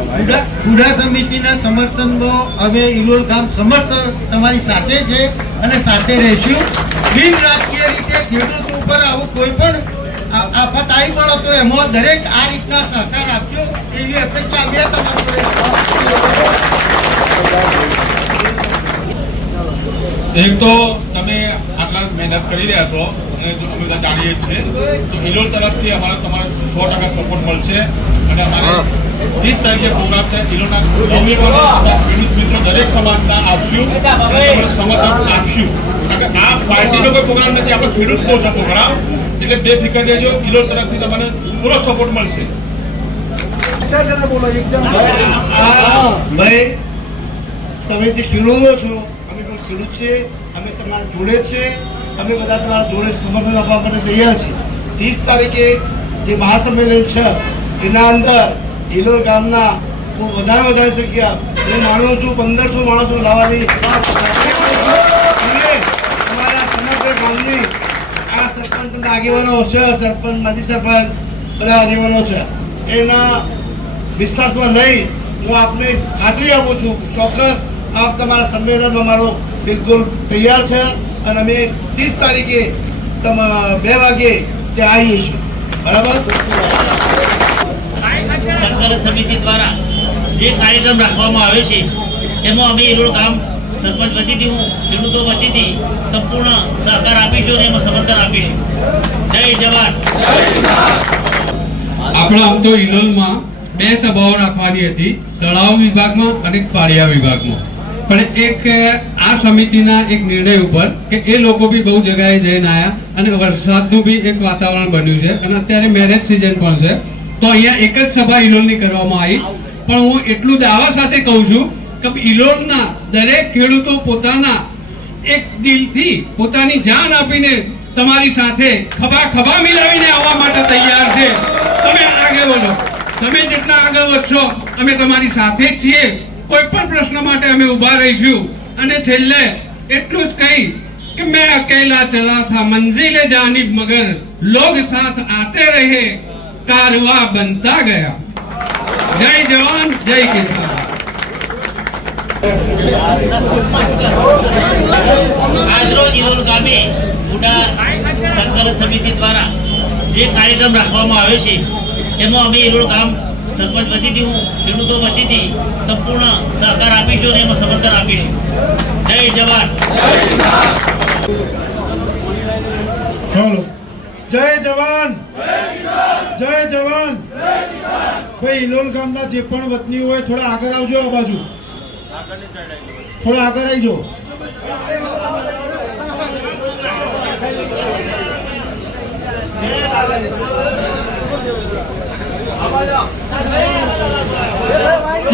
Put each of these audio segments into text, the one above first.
બુઢા સમિતિના સમર્થનમાં હવે ઇલોલ ગામ સમસ્ત તમારી સાથે છે અને સાથે રહીશું. બિન રીતે ખેડૂત ઉપર આવું કોઈ પણ આફત આવી પડો તો એમાં દરેક આ રીતના સહકાર આપજો એવી અપેક્ષા અમે તમારી એક તો તમે આટલા મહેનત કરી રહ્યા છો અને અમે બધા જાણીએ છીએ તો ઇલોલ તરફથી અમારે તમારે સો ટકા સપોર્ટ મળશે. અને અમારે ત્રીસ તારીખે પ્રોગ્રામ છે ઇલોના ઉમેદવારો ખેડૂત મિત્રો દરેક સમાજના આપશું સમર્થન આપશું. કારણ કે આ પાર્ટીનો કોઈ પ્રોગ્રામ નથી આપણે ખેડૂત નો છે પ્રોગ્રામ એટલે બે ફિકર રહેજો ઇલોલ તરફથી તમને પૂરો સપોર્ટ મળશે. તમે જે ખેડૂતો છો ખેડૂત છે, અમે તમારા જોડે છે, અમે બધા તમારા જોડે સમર્થન આપવા માટે તૈયાર છીએ. ત્રીસ તારીખે જે મહાસંમેલન છે, એના અંદર ઢીલોર ગામના હું વધારે વધારે શક્યા હું માનું છું, પંદરસો માણસો લાવવાની અમારા સમગ્ર ગામની આ સરપંચના આગેવાનો છે, સરપંચ, માજી સરપંચ, બધા આગેવાનો છે. એના વિશ્વાસમાં લઈ હું આપને ખાતરી આપું છું, ચોક્કસ આપ તમારા સંમેલનમાં મારો બિલકુલ તૈયાર છે અને અમે ત્રીસ તારીખે બે વાગે ત્યાં આવીએ છીએ. બરાબર? સંકલન સમિતિ દ્વારા જે કાર્યક્રમ રાખવામાં આવે છે એમાં અમે એનું કામ સરપંચ વતીથી હું ખેડૂતો વતીથી સંપૂર્ણ સહકાર આપીશું અને એમાં સમર્થન આપીશું. જય જવાન. આપણે આમ તો ઇલોલમાં બે સભાઓ રાખવાની હતી તળાવ વિભાગમાં અને પાળિયા વિભાગમાં. પણ એક આ સમિતિના એક નિર્ણય ઉપર કે એ લોકો બી બહુ જગ્યાએ જઈને આવ્યા અને વરસાદનું બી એક વાતાવરણ બન્યું છે અને અત્યારે મેરેજ સિઝન પણ છે. તો અહીંયા એક જ સભા ઇલોલની કરવામાં આવી. પણ હું એટલું દાવા સાથે કહું છું કે ઇલોલના દરેક ખેડૂતો પોતાના એક દિલથી પોતાની જાન આપીને તમારી સાથે ખભા ખભા મિલાવીને આવવા માટે તૈયાર છે. તમે આગળ વધો. તમે જેટલા આગળ વધશો, અમે તમારી સાથે જ છીએ. કોઈ પણ પ્રશ્ન માટે અમે ઊભા રહીશું. અને છેલ્લે એટલું જ કહી કે મેં અકેલા चला था मंजिल जानिब मगर लोग साथ आते रहे कारवा बनता गया जय जवान जय किसान આજરોજ ઇરોલ ગામે ઉડા સંકલન સમિતિ દ્વારા જે કાર્યક્રમ રાખવામાં આવ્યો છે, એમાં અમે ઇરોલ ગામ સરપંચ વતીથી હું ખેડૂતો વતીથી સંપૂર્ણ સહકાર આપીશું અને એમાં સમર્થન આપીશું. જય જવાન. ચાલો. જય જવાન. જય જવાન. ભાઈ ઇલોલ ગામના જે પણ વતની હોય થોડા આગળ આવજો આ બાજુ. થોડા આગળ આવજો.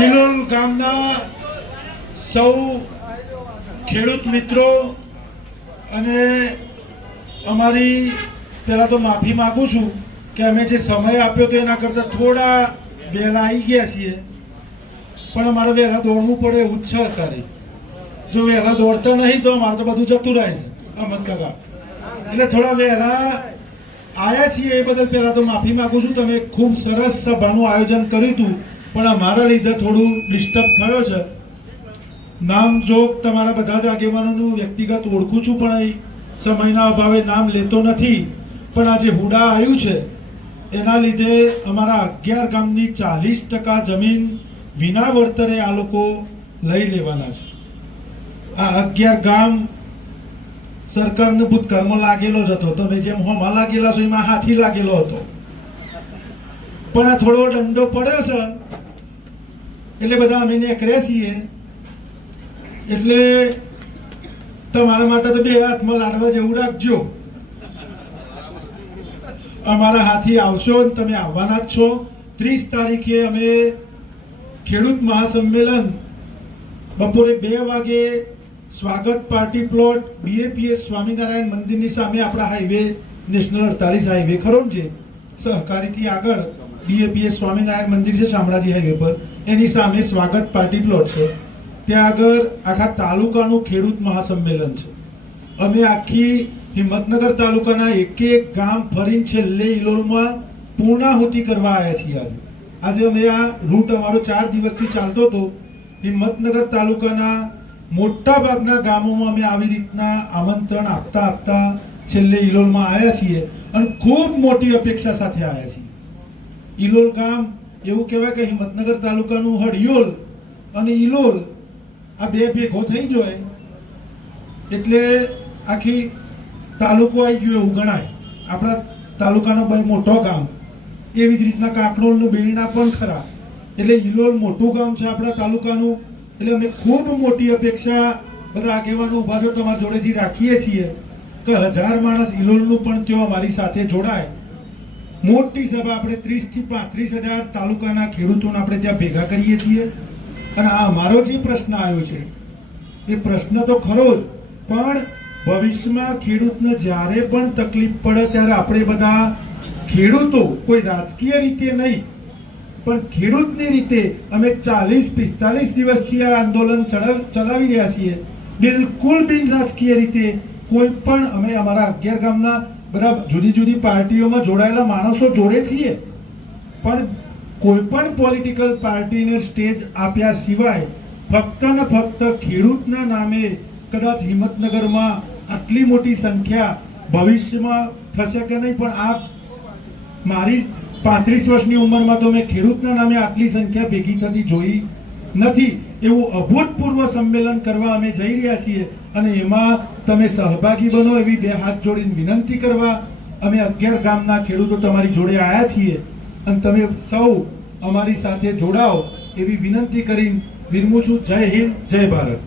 ઇલોલ ગામના સૌ ખેડૂત મિત્રો અને અમારી પહેલાં તો માફી માગું છું કે અમે જે સમય આપ્યો તો એના કરતાં થોડા વહેલા આવી ગયા છીએ. પણ અમારે વહેલા દોડવું પડે એવું જ છે અત્યારે. જો વહેલા દોડતા નહીં તો અમારે તો બધું જતું રહે છે અમદ કાકા. એટલે થોડા વહેલા આવ્યા છીએ એ બદલ પહેલાં તો માફી માગું છું. તમે ખૂબ સરસ સભાનું આયોજન કર્યું હતું. પણ અમારા લીધે થોડું ડિસ્ટર્બ થયો છે. નામ જોગ તમારા બધા જ આગેવાનોનું વ્યક્તિગત ઓળખું છું, પણ એ સમયના અભાવે નામ લેતો નથી. પણ આ જે હુડા આવ્યું છે, એના લીધે અમારા અગિયાર ગામની ચાલીસ ટકા જમીન વિના વળતરે આ લોકો લઈ લેવાના છે. આ અગિયાર ગામ સરકારને ભૂત કર્મ લાગેલો જ હતો. તમે જેમ હોમાં લાગેલા છો, એમાં હાથી લાગેલો હતો. પણ આ થોડો દંડો પડ્યો છે. એટલે બધા અમે નીકળ્યા છીએ. એટલે તમારા માટે તો બે હાથમાં લાડવા જેવું રાખજો. અમારા હાથી આવશો તમે આવવાના જ છો. ત્રીસ તારીખે અમે ખેડૂત મહાસંમેલન. બપોરે બે વાગે સ્વાગત પાર્ટી પ્લોટ બીએપીએસ સ્વામિનારાયણ મંદિરની સામે આપણા હાઈવે, નેશનલ અડતાલીસ હાઈવે. ખરો છે સહકારીથી આગળ ડીએપીએસ સ્વામિનારાયણ મંદિર છે શામળાજી હાઈવે પર. એની સામે સ્વાગત પાર્ટી પ્લોટ છે. ત્યાં આગળ આખા તાલુકાનું ખેડૂત મહાસંમેલન છે. અમે આખી હિંમતનગર તાલુકાના એક એક ગામ ફરીને છેલ્લે ઇલોલમાં પૂર્ણાહુતિ કરવા આવ્યા છીએ આજે. આજે અમે આ રૂટ અમારો ચાર દિવસથી ચાલતો હતો. હિંમતનગર તાલુકાના મોટા ભાગના ગામોમાં અમે આવી રીતના આમંત્રણ આપતા આપતા છેલ્લે ઇલોલમાં આવ્યા છીએ અને ખૂબ મોટી અપેક્ષા સાથે આવ્યા છીએ. ઇલોલ ગામ એવું કહેવાય કે હિંમતનગર તાલુકાનું હડિયોલ અને ઇલોલ આ બે ભેગો થઈ જાય એટલે આખી તાલુકો આવી ગયો એવું ગણાય. આપણા તાલુકાનો બહુ મોટો ગામ. એવી જ રીતના કાંકરોલનું બેરીના પણ ખરા. એટલે ઇલોલ મોટું ગામ છે આપણા તાલુકાનું. એટલે અમે ખૂબ મોટી અપેક્ષા બધા આગેવાનો ઊભા છો તમારા જોડેથી રાખીએ છીએ. કે હજાર માણસ ઇલોલનું પણ ત્યાં અમારી સાથે જોડાય. મોટી સભા આપણે ત્રીસથી પાંત્રીસ હજાર તાલુકાના ખેડૂતોને આપણે ત્યાં ભેગા કરીએ છીએ. અને આ અમારો જે પ્રશ્ન આવ્યો છે, એ પ્રશ્ન તો ખરો જ, પણ ભવિષ્યમાં ખેડૂતને જ્યારે પણ તકલીફ પડે ત્યારે આપણે બધા ખેડૂતો, કોઈ રાજકીય રીતે નહીં, પણ ખેડૂતની રીતે અમે ચાલીસ, પિસ્તાલીસ દિવસથી આ આંદોલન ચલાવી રહ્યા છીએ. બિલકુલ બિન રાજકીય રીતે કોઈ પણ અમે અમારા અગિયાર ગામના બધા જુદી જુદી પાર્ટીઓમાં જોડાયેલા માણસો જોડે છીએ. પણ કોઈ પણ પોલિટિકલ પાર્ટીને સ્ટેજ આપ્યા સિવાય ફક્ત ને ફક્ત ખેડૂતના નામે કદાચ હિંમતનગરમાં આટલી મોટી સંખ્યા ભવિષ્યમાં થશે કે નહીં, પણ આ મારી પાંત્રીસ વર્ષની ઉંમરમાં તો મેં ખેડૂતના નામે આટલી સંખ્યા ભેગી થતી જોઈ નથી. એવું અભૂતપૂર્વ સંમેલન કરવા અમે જઈ રહ્યા છીએ. અને એમાં તમે સહભાગી બનો એવી બે હાથ જોડીને વિનંતી કરવા. અમે અગિયાર ગામના ખેડૂતો તમારી જોડે આવ્યા છીએ અને તમે સૌ અમારી સાથે જોડાઓ એવી વિનંતી કરીને વિરમું છું. જય હિન્દ, જય ભારત.